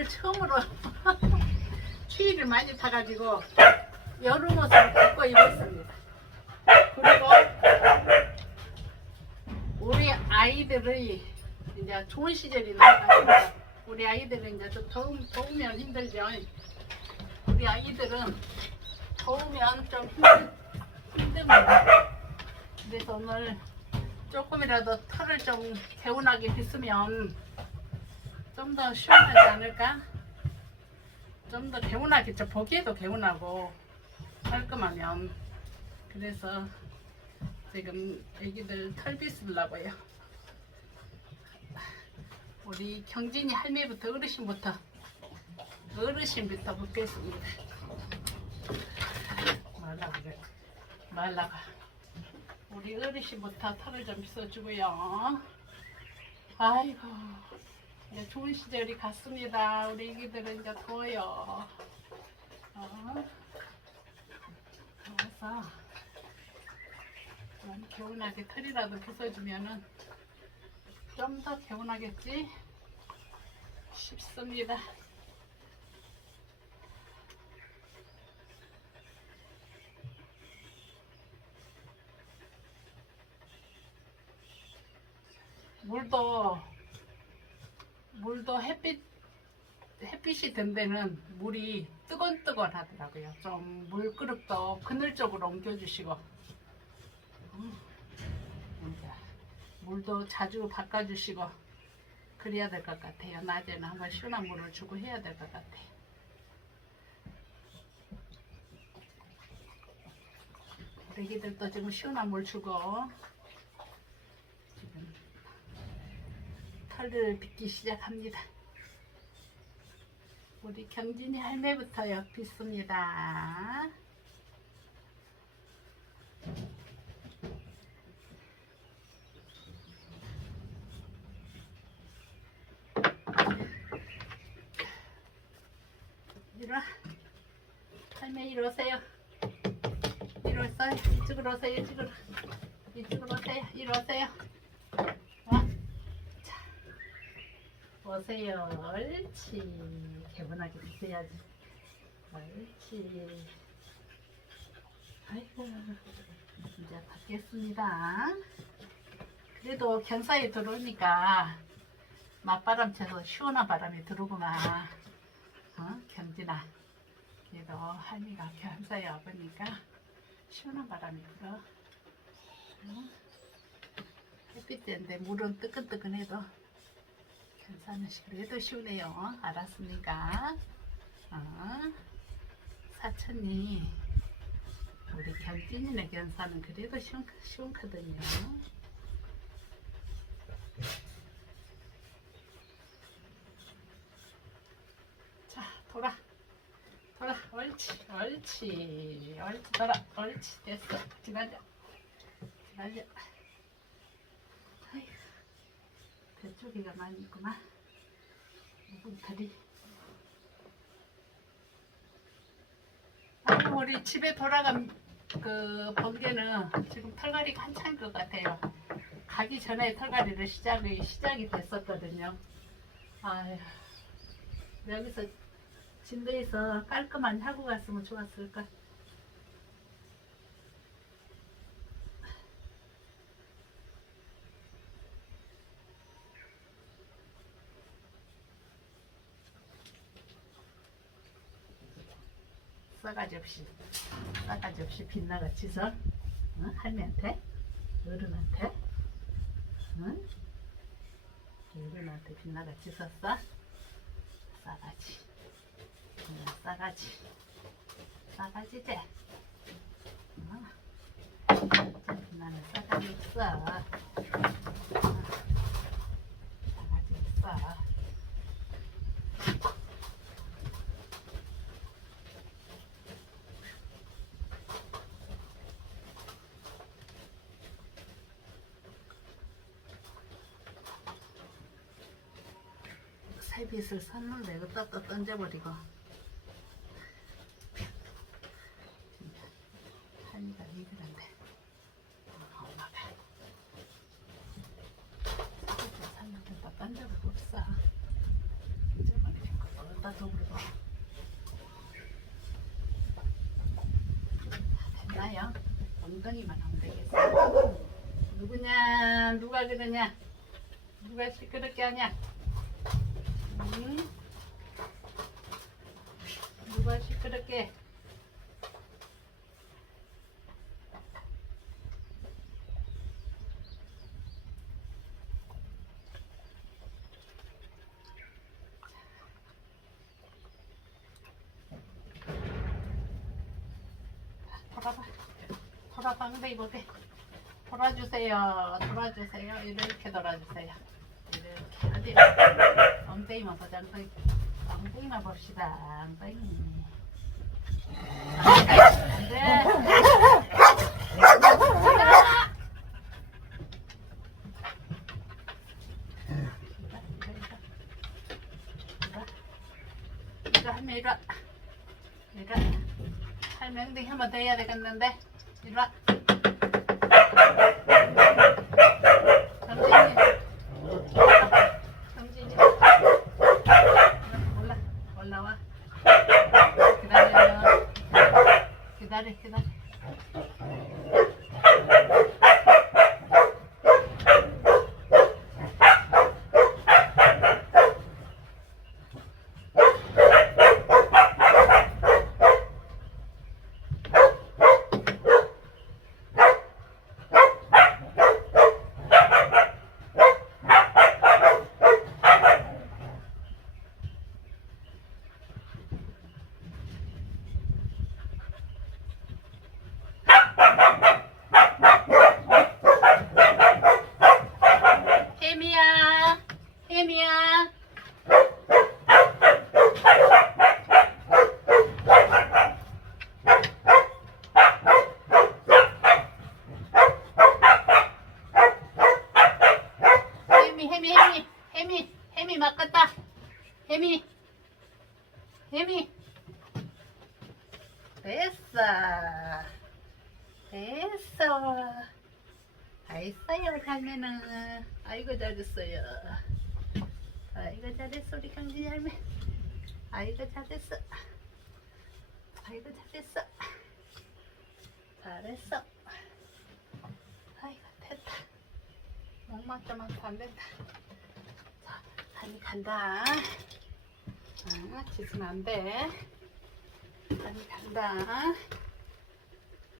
오늘 처음으로 추위를 많이 타가지고 여름 옷을 입고 입었습니다. 그리고 우리 아이들의 이제 좋은 시절이 나가니까 우리 아이들은 이제 좀 더움, 더우면 힘들죠. 우리 아이들은 더우면 좀 힘들, 힘듭니다. 그래서 오늘 조금이라도 털을 좀 개운하게 빗으면 좀 더 시원하지 않을까? 좀 더 개운하겠죠. 보기에도 개운하고 깔끔하면 그래서 지금 애기들 털 빗으려고요. 우리 경진이 할매부터 어르신부터 어르신부터 묻겠습니다. 말라가. 말라가. 우리 어르신부터 털을 좀 빗어주고요. 아이고, 이제 좋은 시절이 갔습니다. 우리 애기들은 이제 더워요. 어? 그래서 좀 개운하게 털이라도 빗어주면은 좀 더 개운하겠지 싶습니다. 물도 물도 햇빛 햇빛이 든 데는 물이 뜨건뜨건 하더라고요. 좀 물그릇도 그늘 쪽으로 옮겨주시고 음, 물도 자주 바꿔주시고 그래야 될 것 같아요. 낮에는 한번 시원한 물을 주고 해야 될 것 같아요. 애기들도 지금 시원한 물 주고 지금 털을 빗기 시작합니다. 우리 경진이 할매부터요 빗습니다. 이리 와. 할매 이리 오세요. 이리 오세요. 이쪽으로 오세요. 이쪽으로. 이쪽으로 오세요. 이리 오세요. 와. 자. 오세요. 옳지. 개운하게 있어야지. 옳지. 아이고. 이제 받겠습니다. 그래도 견사에 들어오니까 맞바람 쳐서 시원한 바람이 들어오구만. 어? 경진아. 그래도 할미가 견사에 와보니까 시원한 바람이 불어. 어? 햇빛인데 물은 뜨끈뜨끈해도 견사는 그래도 시원해요. 알았습니까? 어? 사천이 우리 경진이네 견사는 그래도 시원, 시원하거든요. 자, 돌아. 돌아. 옳지. 옳지. 옳지. 돌아. 옳지. 됐어. 기다려. 기다려. 아이고. 대쪽이가 많이 있구만. 문털이. 아이고, 우리 집에 돌아간 그 번개는 지금 털갈이가 한창 것 같아요. 가기 전에 털갈이를 시작이 시작이 됐었거든요. 아휴, 여기서 진도에서 깔끔한 하고 갔으면 좋았을까. 싸가지 없이 싸가지 없이 빗나가 치서 어? 할매한테 어른한테? 응? 어른한테 빗나같이 썼어? 싸가지. 그냥 싸가지. 싸가지지? 어? 나는 싸가지 없어. 어. 싸가지 없어. 새빗을 샀는데 이거 딱 던져버리고. 진짜 한이가 이들한데. 엄마가 샀는데 딱 던져버리고 없어. 던져버리는 거 어디다 두고. 됐나요? 엉덩이만 하면 되겠어. 누구냐? 누가 그러냐? 누가 시끄럽게 하냐 응? 누가 시끄럽게? 돌아봐. 돌아봐 근데 이거게. 돌아주세요. 돌아주세요. 이렇게 돌아주세요. 이렇게 어디 엉덩이만 보자 엉덩이 엉덩이만 봅시다 엉덩이 이거 하면 이거 이거 할매 엉덩이 한번 더 해야 되겠는데 이리 와 정진이 정진이 올라 올라와 기다려 기다려 기다려 혜미야 혜미야 혜미 혜미 혜미 혜미 혜미 맡갔다 혜미 혜미 됐어. 됐어. 잘했어요 할매는 아이고 잘했어요. 아이고 잘했어 우리 강진이 할매. 아이고 잘했어. 아이고 잘했어. 잘했어. 아이고 됐다. 목만점만 안 된다. 자 산이 간다. 아, 짖으면 안돼 산이 간다